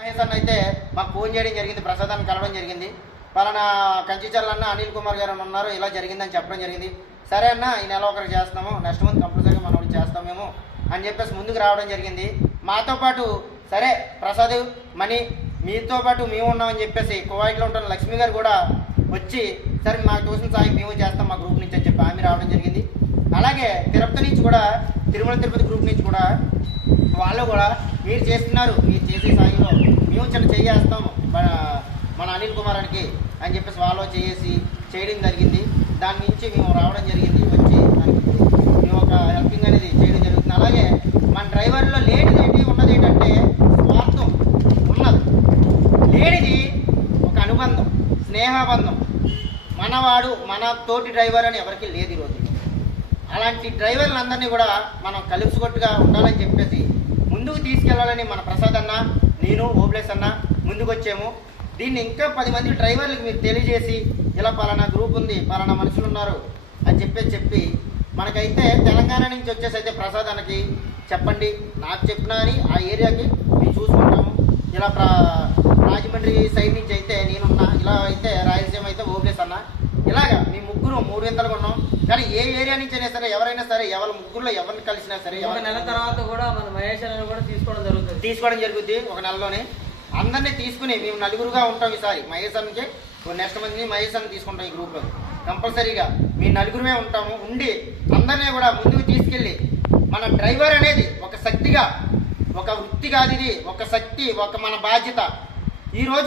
మహేష్ అన్న అయితే మాకు ఫోన్ చేయడం జరిగింది, ప్రసాదాన్ని కలవడం జరిగింది. పలానా కంచిచర్లన్న అనిల్ కుమార్ గారు ఉన్నారు, ఇలా జరిగిందని చెప్పడం జరిగింది. సరే అన్న ఈ నెల ఒకరికి చేస్తున్నాము, నెక్స్ట్ మంత్ కంపల్సరీగా మనం చేస్తాం మేము అని చెప్పేసి ముందుకు రావడం జరిగింది. మాతో పాటు సరే ప్రసాద్ మణి మీతో పాటు మేము ఉన్నామని చెప్పేసి కువైట్లో ఉంటున్న లక్ష్మి గారు కూడా వచ్చి సరే మాకు తోసిన సాయం మేము చేస్తాం మా గ్రూప్ నుంచి అని చెప్పి ఆమె రావడం జరిగింది. అలాగే తిరుపతి నుంచి కూడా తిరుమల తిరుపతి గ్రూప్ నుంచి కూడా వాళ్ళు కూడా మీరు చేస్తున్నారు, మీరు చేసే సాయంలో మేము చిన్న చేస్తాము మన అనిల్ కుమారానికి అని చెప్పేసి వాళ్ళు చేయడం జరిగింది. దాని నుంచి మేము రావడం జరిగింది, వచ్చి దానికి మేము ఒక హెల్పింగ్ అనేది చేయడం జరుగుతుంది. అలాగే మన డ్రైవర్లో లేనిది ఏంటి ఉన్నది ఏంటంటే స్వార్థం ఉన్నది, లేనిది ఒక అనుబంధం, స్నేహబంధం. మనవాడు మన తోటి డ్రైవర్ అని ఎవరికి లేదు ఈరోజు. అలాంటి డ్రైవర్లందరినీ కూడా మనం కలుసుకొట్టుగా ఉండాలని చెప్పేసి ముందుకు తీసుకెళ్లాలని మన ప్రసాద్ అన్న, నేను, ఓబ్లేస్ అన్న ముందుకు వచ్చాము. దీన్ని ఇంకా 10 మంది డ్రైవర్లకు మీరు తెలియజేసి ఇలా పలానా గ్రూప్ ఉంది, పలానా మనుషులు ఉన్నారు అని చెప్పి మనకైతే తెలంగాణ నుంచి వచ్చేసి అయితే ప్రసాద్ అన్నకి చెప్పండి, నాకు చెప్పినా అని ఆ ఏరియాకి మేము చూసుకుంటాము. ఇలా రాజమండ్రి సైడ్ నుంచి అయితే నేనున్నా, ఇలా అయితే రాయలసీమ అయితే ఓబ్లేస్ అన్న, ఇలాగా మీ ముగ్గురు 3 వింతలుగా ఉన్నాం. కానీ ఏ ఏరియా నుంచి అయినా సరే ఎవరైనా సరే ఎవరి ముగ్గురులో ఎవరిని కలిసినా సరే ఒక నెల తర్వాత కూడా మన మహేష్ అన్న కూడా తీసుకోవడం జరుగుతుంది. ఒక నెలలోనే అందరినీ తీసుకుని మేము నలుగురుగా ఉంటాం. ఈసారి మహేష్ అన్నకి నెక్స్ట్ మంత్ని మహేష్ అన్న తీసుకుంటాం. ఈ గ్రూప్లో కంపల్సరీగా మీ నలుగురుమే ఉంటాము. ఉండి అందరినీ కూడా ముందుకు తీసుకెళ్ళి మన డ్రైవర్ అనేది ఒక శక్తిగా, ఒక వృత్తి కాదు, ఇది ఒక శక్తి, ఒక మన బాధ్యత. ఈరోజు